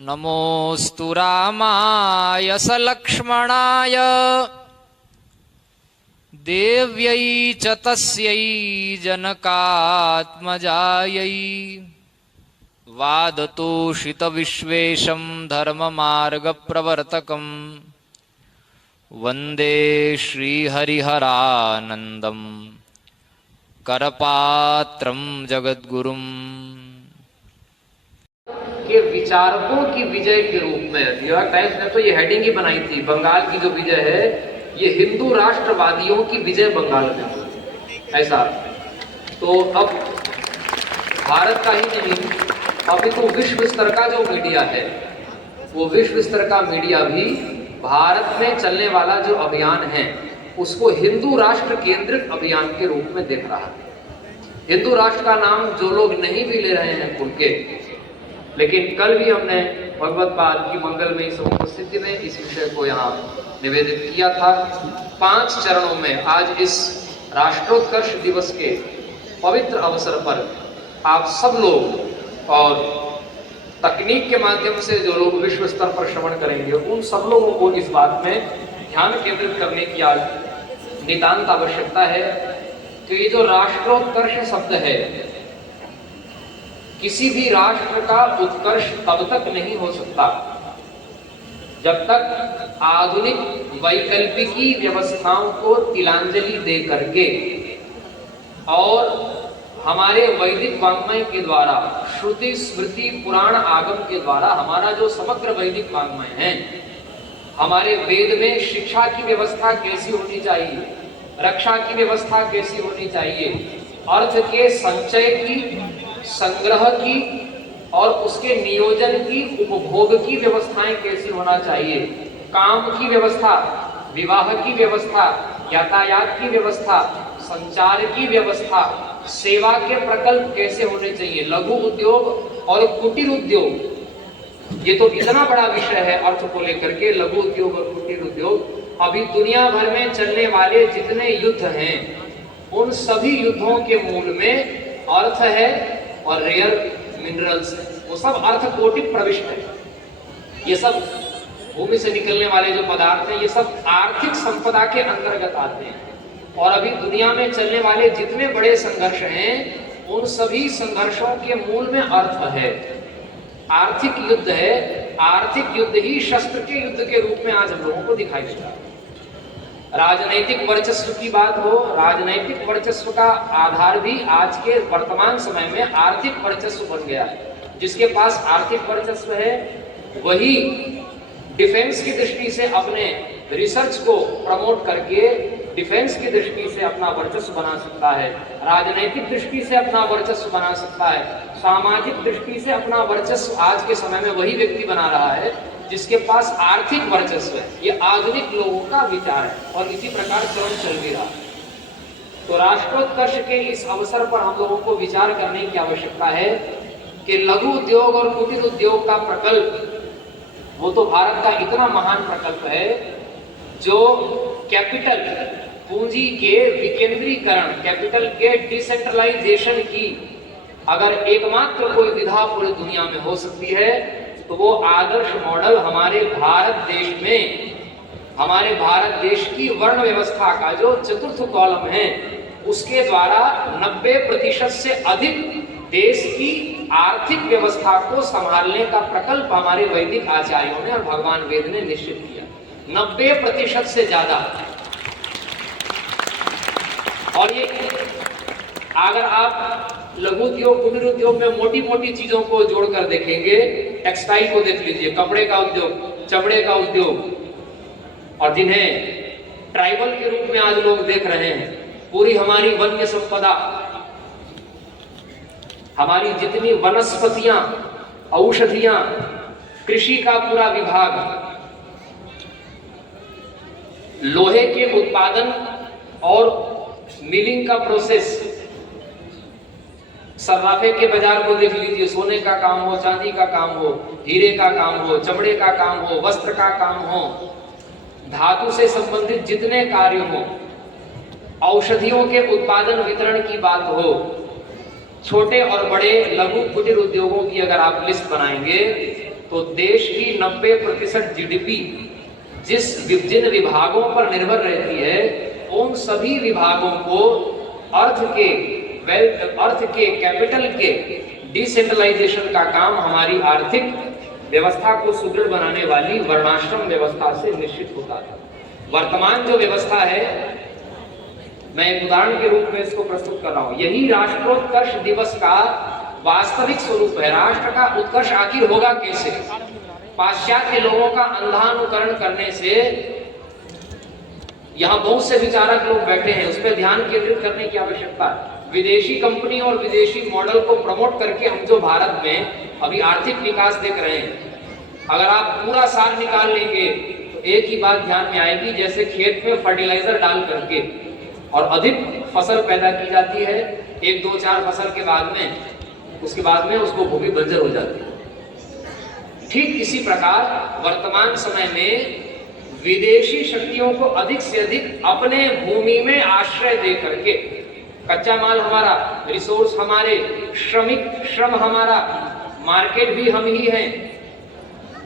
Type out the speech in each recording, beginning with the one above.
नमोस्तु रामाय सलक्ष्मणाय देव्यै च तस्यै जनकात्मजायै वादतोषितविश्वेशं धर्ममार्गप्रवर्तकं वन्दे श्रीहरिहरानन्दं करपात्रं जगद्गुरुम्। के विचारकों की विजय के रूप में न्यूयॉर्क टाइम्स ने तो ये हेडिंग ही बनाई थी, बंगाल की जो विजय है ये हिंदू राष्ट्रवादियों की विजय बंगाल में, ऐसा। तो अब भारत का ही नहीं अभी तो विश्व स्तर का जो मीडिया है वो विश्व स्तर का मीडिया भी भारत में चलने वाला जो अभियान है उसको हिंदू राष्ट्र केंद्रित अभियान के रूप में देख रहा है। हिंदू राष्ट्र का नाम जो लोग नहीं भी ले रहे हैं उनके, लेकिन कल भी हमने भगवत पाद की मंगलमयी उपस्थिति में इस विषय को यहाँ निवेदित किया था। 5 चरणों में आज इस राष्ट्रोत्कर्ष दिवस के पवित्र अवसर पर आप सब लोग और तकनीक के माध्यम से जो लोग विश्व स्तर पर श्रवण करेंगे उन सब लोगों को इस बात में ध्यान केंद्रित करने की आज नितांत आवश्यकता है कि ये जो राष्ट्रोत्कर्ष शब्द है, किसी भी राष्ट्र का उत्कर्ष तब तक नहीं हो सकता जब तक आधुनिक वैकल्पिकी व्यवस्थाओं को तिलांजलि दे करके और हमारे वैदिक वाङ्मय के द्वारा, श्रुति स्मृति पुराण आगम के द्वारा हमारा जो समग्र वैदिक वाङ्मय है, हमारे वेद में शिक्षा की व्यवस्था कैसी होनी चाहिए, रक्षा की व्यवस्था कैसी होनी चाहिए, अर्थ के संचय की, संग्रह की और उसके नियोजन की, उपभोग की व्यवस्थाएं कैसी होना चाहिए, काम की व्यवस्था, विवाह की व्यवस्था, यातायात की व्यवस्था, संचार की व्यवस्था, सेवा के प्रकल्प कैसे होने चाहिए, लघु उद्योग और कुटीर उद्योग, ये तो इतना बड़ा विषय है अर्थ को लेकर के। लघु उद्योग और कुटीर उद्योग, अभी दुनिया भर में चलने वाले जितने युद्ध हैं उन सभी युद्धों के मूल में अर्थ है और रेयर मिनरल्स, वो सब अर्थ कोटि प्रविष्ट है। ये सब भूमि से निकलने वाले जो पदार्थ हैं ये सब आर्थिक संपदा के अंतर्गत आते हैं। और अभी दुनिया में चलने वाले जितने बड़े संघर्ष हैं उन सभी संघर्षों के मूल में अर्थ है, आर्थिक युद्ध है। आर्थिक युद्ध ही शस्त्र के युद्ध के रूप में आज हम लोगों को दिखाई देता है। राजनैतिक वर्चस्व की बात हो, राजनैतिक वर्चस्व का आधार भी आज के वर्तमान समय में आर्थिक वर्चस्व बन गया है। जिसके पास आर्थिक वर्चस्व है वही डिफेंस की दृष्टि से अपने रिसर्च को प्रमोट करके डिफेंस की दृष्टि से अपना वर्चस्व बना सकता है, राजनैतिक दृष्टि से अपना वर्चस्व बना सकता है, सामाजिक दृष्टि से अपना वर्चस्व आज के समय में वही व्यक्ति बना रहा है जिसके पास आर्थिक वर्चस्व है। ये आधुनिक लोगों का विचार है और इसी प्रकार चलन चल भी रहा है। तो राष्ट्रोत्कर्ष के इस अवसर पर हम लोगों को विचार करने की आवश्यकता है कि लघु उद्योग और कुटीर उद्योग का प्रकल्प वो तो भारत का इतना महान प्रकल्प है जो कैपिटल पूंजी के विकेंद्रीकरण, कैपिटल के डिसेंट्रलाइजेशन की अगर एकमात्र कोई विधा पूरी दुनिया में हो सकती है तो वो आदर्श मॉडल हमारे भारत देश में, हमारे भारत देश की वर्ण व्यवस्था का जो चतुर्थ कॉलम है उसके द्वारा 90% से अधिक देश की आर्थिक व्यवस्था को संभालने का प्रकल्प हमारे वैदिक आचार्यों ने और भगवान वेद ने निश्चित किया। 90% से ज्यादा। और ये अगर आप लघु उद्योग कुटीर उद्योग में मोटी मोटी चीजों को जोड़कर देखेंगे, टेक्सटाइल को देख लीजिए, कपड़े का उद्योग, चमड़े का उद्योग, और जिन्हें ट्राइबल के रूप में आज लोग देख रहे हैं, पूरी हमारी वन्य संपदा, हमारी जितनी वनस्पतियां, औषधियां, कृषि का पूरा विभाग, लोहे के उत्पादन और मिलिंग का प्रोसेस, सर्राफे के बाजार को देख लीजिए, सोने का काम हो, चांदी का काम हो, हीरे का काम हो, चमड़े का काम हो, वस्त्र का काम हो, धातु से संबंधित जितने कार्य हो, औषधियों के उत्पादन वितरण की बात हो, छोटे और बड़े लघु कुटीर उद्योगों की अगर आप लिस्ट बनाएंगे तो देश की 90% जीडीपी जिन विभागों पर निर्भर रहती है, उन सभी विभागों को अर्थ के कैपिटल के डिसेंट्रलाइजेशन का काम हमारी आर्थिक व्यवस्था को सुदृढ़ बनाने वाली वर्णाश्रम व्यवस्था से निश्चित होता था। वर्तमान जो व्यवस्था है, मैं एक उदाहरण के रूप में इसको प्रस्तुत कर रहा हूं। यही राष्ट्रोत्कर्ष दिवस का वास्तविक स्वरूप है। राष्ट्र का उत्कर्ष आखिर होगा कैसे? पाश्चात्य लोगों का अंधानुकरण करने से। यहाँ बहुत से विचारक लोग बैठे हैं, उस पर ध्यान केंद्रित करने की आवश्यकता है। विदेशी कंपनी और विदेशी मॉडल को प्रमोट करके हम जो भारत में अभी आर्थिक विकास देख रहे हैं, अगर आप पूरा साल निकाल लेंगे तो एक ही बात ध्यान में आएगी, जैसे खेत में फर्टिलाइजर डाल करके और अधिक फसल पैदा की जाती है, 1, 2, 4 फसल के बाद में, उसके बाद में उसको भूमि बंजर हो जाती है। ठीक इसी प्रकार वर्तमान समय में विदेशी शक्तियों को अधिक से अधिक अपने भूमि में आश्रय दे करके, कच्चा माल हमारा, रिसोर्स हमारे, श्रम हमारा, मार्केट भी हम ही हैं,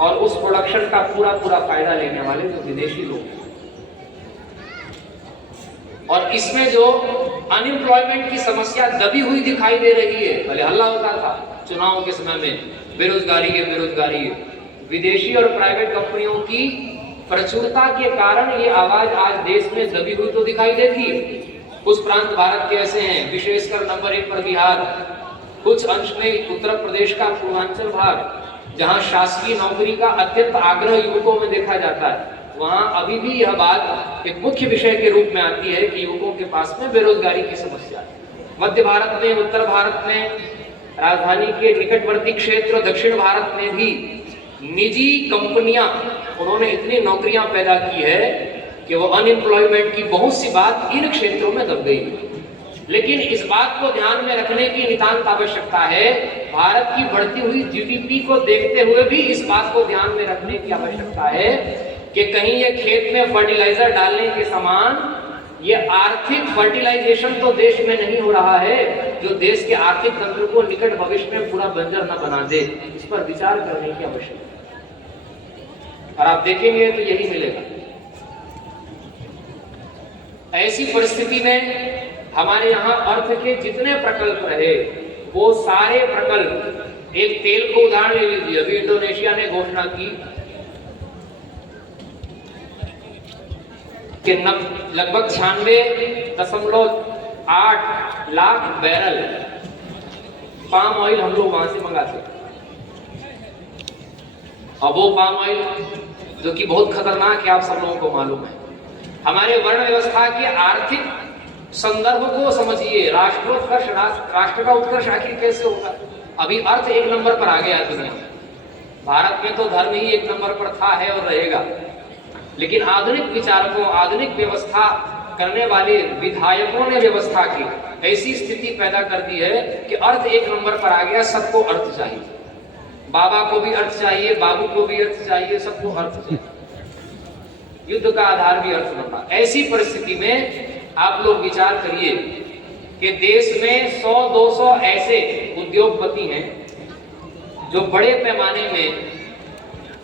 और उस प्रोडक्शन का पूरा फायदा लेने वाले जो विदेशी लोग हैं। और इसमें जो अनएम्प्लॉयमेंट की समस्या दबी हुई दिखाई दे रही है, पहले हल्ला होता था चुनाव के समय में, बेरोजगारी है। विदेशी और प्राइवेट कंपनियों की प्रचुरता के कारण ये आवाज आज देश में दबी हुई तो दिखाई देती है। कुछ प्रांत भारत के ऐसे हैं, विशेषकर नंबर 1 पर बिहार, कुछ अंश में उत्तर प्रदेश का पूर्वांचल भाग, जहां शासकीय नौकरी का अत्यंत आग्रह युवकों में देखा जाता है, वहां अभी भी यह बात एक मुख्य विषय के रूप में आती है कि युवकों के पास में बेरोजगारी की समस्या है। मध्य भारत में, उत्तर भारत में, राजधानी के निकटवर्ती क्षेत्र दक्षिण भारत में भी निजी कंपनियां, उन्होंने इतनी नौकरियां पैदा की है कि वो अनएम्प्लॉयमेंट की बहुत सी बात इन क्षेत्रों में दब गई है। लेकिन इस बात को ध्यान में रखने की नितांत आवश्यकता है। भारत की बढ़ती हुई जीडीपी को देखते हुए भी इस बात को ध्यान में रखने की आवश्यकता है कि कहीं ये खेत में फर्टिलाइजर डालने के समान ये आर्थिक फर्टिलाइजेशन तो देश में नहीं हो रहा है, जो देश के आर्थिक तंत्र को निकट भविष्य में पूरा बंजर न बना दे। इस पर विचार करने की आवश्यकता है, और आप देखेंगे तो यही मिलेगा। ऐसी परिस्थिति में हमारे यहाँ अर्थ के जितने प्रकल्प रहे, वो सारे प्रकल्प, एक तेल को उदाहरण ले लीजिए, अभी इंडोनेशिया ने घोषणा की कि लगभग 96.8 लाख बैरल पाम ऑयल हम लोग वहां से मंगाते हैं। अब वो पाम ऑयल जो कि बहुत खतरनाक है, आप सब लोगों को मालूम है। हमारे वर्ण व्यवस्था के आर्थिक संदर्भ को समझिए। राष्ट्रोत्कर्ष, राष्ट्र का उत्कर्ष आखिर कैसे होगा? अभी अर्थ 1 नंबर पर आ गया दुनिया में। भारत में तो धर्म ही 1 नंबर पर था, है और रहेगा। लेकिन आधुनिक विचारकों, आधुनिक व्यवस्था करने वाले विधायकों ने व्यवस्था की ऐसी स्थिति पैदा कर दी है कि अर्थ 1 नंबर पर आ गया। सबको अर्थ चाहिए, बाबा को भी अर्थ चाहिए, बाबू को भी अर्थ चाहिए, सबको अर्थ चाहिए। युद्ध का आधार भी अर्थ बनता। ऐसी परिस्थिति में आप लोग विचार करिए कि देश में 100-200 ऐसे उद्योगपति हैं जो बड़े पैमाने में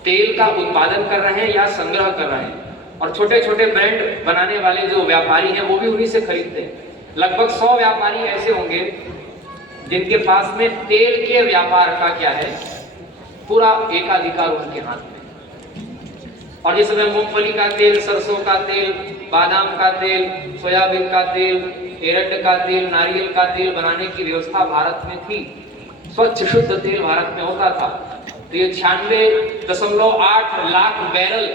तेल का उत्पादन कर रहे हैं या संग्रह कर रहे हैं, और छोटे छोटे ब्रांड बनाने वाले जो व्यापारी हैं वो भी उन्हीं से खरीदते हैं। लगभग 100 व्यापारी ऐसे होंगे जिनके पास में तेल के व्यापार का क्या है, पूरा एकाधिकार उनके हाथ में। और जिस समय मूंगफली का तेल, सरसों का तेल, बादाम का तेल, सोयाबीन का तेल, एरंड का तेल, नारियल का तेल बनाने की व्यवस्था भारत में थी, स्वच्छ शुद्ध तेल भारत में होता था, तो ये 96.8 लाख बैरल,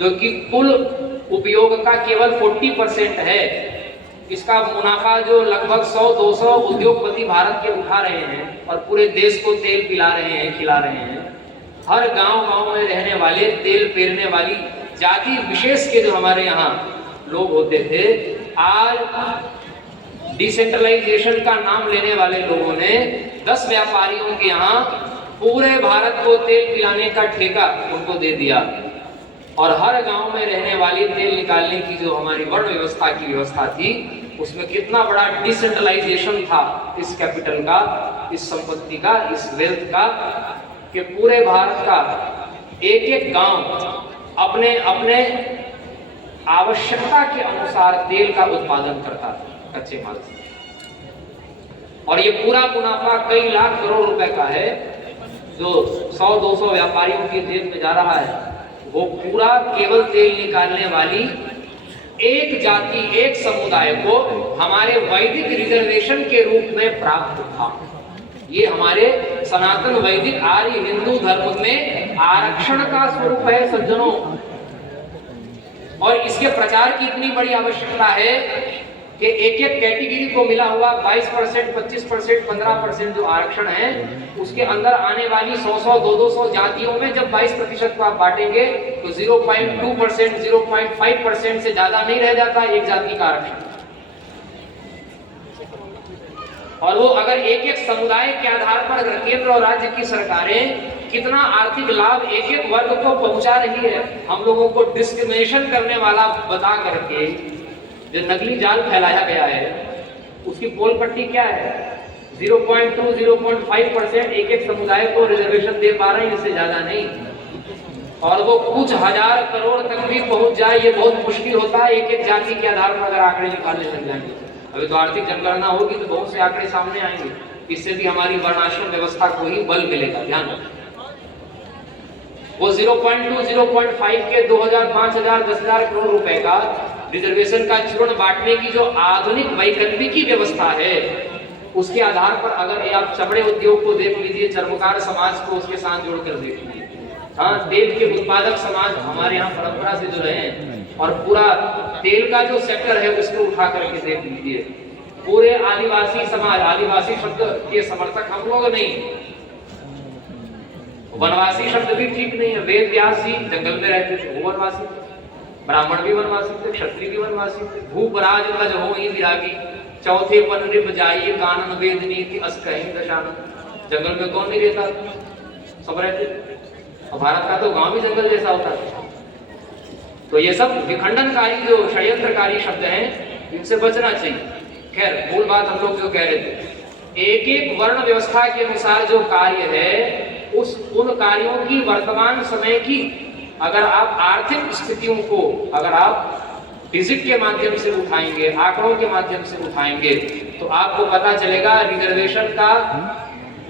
जो कि कुल उपयोग का केवल 40% है, इसका मुनाफा जो लगभग 100-200 उद्योगपति भारत के उठा रहे हैं और पूरे देश को तेल पिला रहे हैं, खिला रहे हैं। हर गांव-गांव में रहने वाले तेल पेरने वाली जाति विशेष के जो हमारे यहाँ लोग होते थे, आज डिसेंट्रलाइजेशन का नाम लेने वाले लोगों ने 10 व्यापारियों के यहाँ पूरे भारत को तेल पिलाने का ठेका उनको दे दिया। और हर गांव में रहने वाली तेल निकालने की जो हमारी वर्ण व्यवस्था की व्यवस्था थी, उसमें कितना बड़ा डिसेंट्रलाइजेशन था इस कैपिटल का, इस संपत्ति का, इस वेल्थ का, कि पूरे भारत का एक एक गांव अपने अपने आवश्यकता के अनुसार तेल का उत्पादन करता था कच्चे माल से, और ये पूरा मुनाफा कई लाख करोड़ रुपए का है जो 100-200 व्यापारियों की जेब में जा रहा है, वो पूरा केवल तेल निकालने वाली एक जाति, एक समुदाय को हमारे वैदिक रिजर्वेशन के रूप में प्राप्त था। ये हमारे सनातन वैदिक आर्य हिंदू धर्म में आरक्षण का स्वरूप है सज्जनों, और इसके प्रचार की इतनी बड़ी आवश्यकता है कि एक एक कैटेगरी को मिला हुआ 22%, 25%, 15% जो आरक्षण है, उसके अंदर आने वाली 100-100, 200 जातियों में जब 22% को आप बांटेंगे तो 0.2%, 0.5% से ज्यादा नहीं रह जाता एक जाति का आरक्षण। और वो अगर एक एक समुदाय के आधार पर केंद्र और राज्य की सरकारें कितना आर्थिक लाभ एक एक वर्ग को पहुंचा रही है, हम लोगों को डिस्क्रिमिनेशन करने वाला बता करके जो नकली जाल फैलाया गया है, उसकी पोल पट्टी क्या है? 0.2, 0.5% एक एक समुदाय को रिजर्वेशन दे पा रहे हैं, इससे ज्यादा नहीं। और वो कुछ हजार करोड़ तक भी पहुंच जाए, ये बहुत मुश्किल होता है एक एक जाति के आधार पर अगर आंकड़े निकालने लग जाएंगे। अभी तो आर्थिक जनगणना होगी तो बहुत से आंकड़े सामने आएंगे, इससे भी हमारी वर्णाश्रम व्यवस्था को ही बल मिलेगा। ध्यान रखें, वो 0.2, 0.5 के 2000, 5000, 10,000 करोड़ रुपए का रिजर्वेशन का चूर्ण बांटने की जो आधुनिक वैकल्पिकी व्यवस्था है, उसके आधार पर अगर आप चमड़े उद्योग को देख लीजिए, चर्मकार समाज को उसके साथ जोड़कर देख लीजिए, हाँ, तेल के उत्पादक समाज हमारे यहाँ परंपरा से जुड़े हैं, और पूरा तेल का जो सेक्टर है उसको उठा करके देख लीजिए। पूरे आदिवासी समाज, आदिवासी शब्द के समर्थक हम लोग नहीं, वनवासी शब्द भी ठीक नहीं है। वेद व्यास जी जंगल में रहते थे, वो वनवासी थे, ब्राह्मण भी वनवासी थे, क्षत्रिय भी वनवासी थे। भूपराज लज हो ही विरागी, चौथे वन रिप जाइए कानन वेदनी की अस कहीं दशानन। जंगल में कौन नहीं रहता, सब रहते थे। भारत का तो गांव भी जंगल जैसा होता है। तो ये सब विखंडनकारी जो षड्यंत्रकारी शब्द हैं, इनसे बचना चाहिए। खैर, मूल बात हम लोग जो कह रहे थे, एक एक वर्ण व्यवस्था के अनुसार जो कार्य है, उन कार्यों की वर्तमान समय की अगर आप आर्थिक स्थितियों को अगर आप डिजिट के माध्यम से उठाएंगे, आंकड़ों के माध्यम से उठाएंगे, तो आपको पता चलेगा रिजर्वेशन का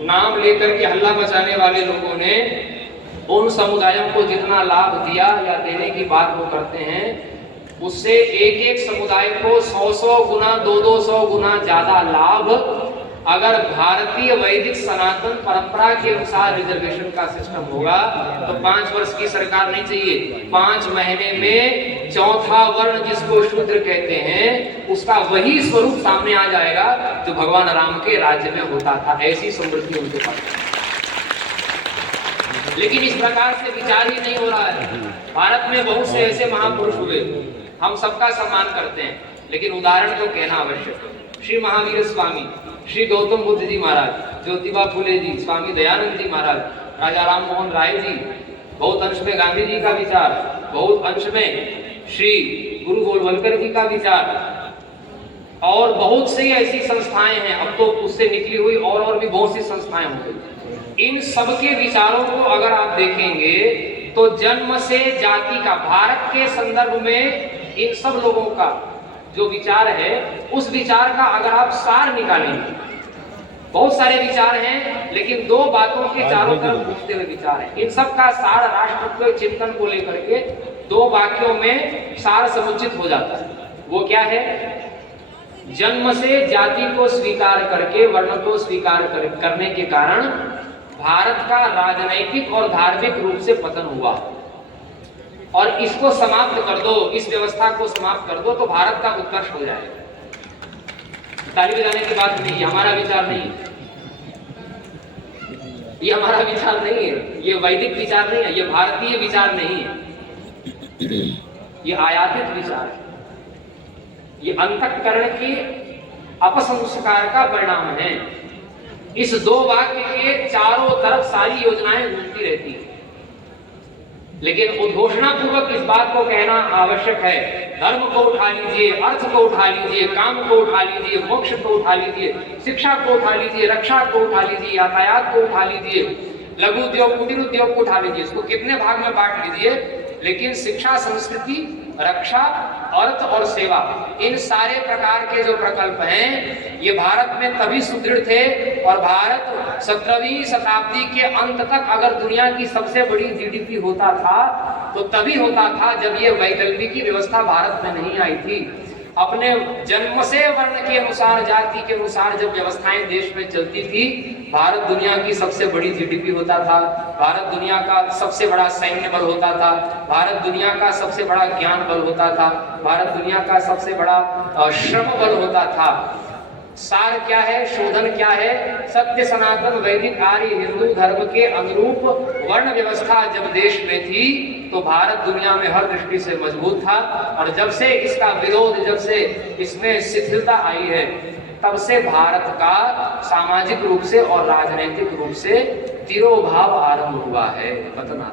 नाम लेकर के हल्ला मचाने वाले लोगों ने उन समुदायों को जितना लाभ दिया या देने की बात वो करते हैं, उससे एक एक समुदाय को 100-100 गुना, 200-200 गुना ज्यादा लाभ अगर भारतीय वैदिक सनातन परंपरा के अनुसार रिजर्वेशन का सिस्टम होगा तो 5 वर्ष की सरकार नहीं चाहिए, 5 महीने में चौथा वर्ण जिसको शूद्र कहते हैं, उसका वही स्वरूप सामने आ जाएगा जो भगवान राम के राज्य में होता था। ऐसी समृद्धि उनके पास। लेकिन इस प्रकार से विचार ही नहीं हो रहा है। भारत में बहुत से ऐसे महापुरुष हुए, हम सबका सम्मान करते हैं, लेकिन उदाहरण तो कहना आवश्यक है। श्री महावीर स्वामी, श्री गौतम बुद्ध जी महाराज, ज्योतिबा फुले जी, स्वामी दयानंद जी महाराज, राजा राम मोहन राय जी, बहुत अंश में गांधी जी का विचार, बहुत अंश में श्री गुरु गोलवलकर जी का विचार, और बहुत सी ऐसी संस्थाएं हैं, अब तो उससे निकली हुई और भी बहुत सी संस्थाएं होंगी। इन सबके विचारों को अगर आप देखेंगे तो जन्म से जाति का, भारत के संदर्भ में इन सब लोगों का जो विचार है, उस विचार का अगर आप सार निकालेंगे, बहुत सारे विचार हैं, लेकिन 2 बातों के चारों तरफ घूमते हुए विचार हैं। इन सब का सार राष्ट्रत्व चिंतन को लेकर के 2 वाक्यों में सार समुचित हो जाता है। वो क्या है? जन्म से जाति को स्वीकार करके, वर्ण को स्वीकार करने के कारण भारत का राजनैतिक और धार्मिक रूप से पतन हुआ, और इसको समाप्त कर दो, इस व्यवस्था को समाप्त कर दो तो भारत का उत्कर्ष हो जाएगा। ताली बजाने की बात नहीं, हमारा विचार नहीं, ये हमारा विचार नहीं है, ये वैदिक विचार नहीं है, ये भारतीय विचार नहीं है, ये आयातित विचार है, ये अंतःकरण के अपसंस्कार का परिणाम है। इस 2 वाक्य के चारों तरफ सारी योजनाएं घूमती रहती हैं, लेकिन उद्घोषणा पूर्वक इस बात को कहना आवश्यक है, धर्म को उठा लीजिए, अर्थ को उठा लीजिए, काम को उठा लीजिए, मोक्ष को उठा लीजिए, शिक्षा को उठा लीजिए, रक्षा को उठा लीजिए, यातायात को उठा लीजिए, लघु उद्योग, कुटीर उद्योग को उठा लीजिए, इसको कितने भाग में बांट लीजिए, लेकिन शिक्षा, संस्कृति, रक्षा, अर्थ और सेवा, इन सारे प्रकार के जो प्रकल्प हैं ये भारत में तभी सुदृढ़ थे। और भारत 17वीं शताब्दी के अंत तक अगर दुनिया की सबसे बड़ी जीडीपी होता था तो तभी होता था जब ये वैकल्पिक व्यवस्था भारत में नहीं आई थी। अपने जन्म से वर्ण के अनुसार, जाति के अनुसार जब व्यवस्थाएं देश में चलती थी, भारत दुनिया की सबसे बड़ी जीडीपी होता था, भारत दुनिया का सबसे बड़ा सैन्य बल होता था, भारत दुनिया का सबसे बड़ा ज्ञान बल होता था, भारत दुनिया का सबसे बड़ा श्रम बल होता था। सार क्या है, शोधन क्या है? सत्य, सनातन, वैदिक, आर्य, हिंदू धर्म के अनुरूप वर्ण व्यवस्था जब देश में थी तो भारत दुनिया में हर दृष्टि से मजबूत था। और जब से इसका विरोध, जब से इसमें शिथिलता आई है, तब से भारत का सामाजिक रूप से और राजनीतिक रूप से तिरोभाव आरंभ हुआ है। पतन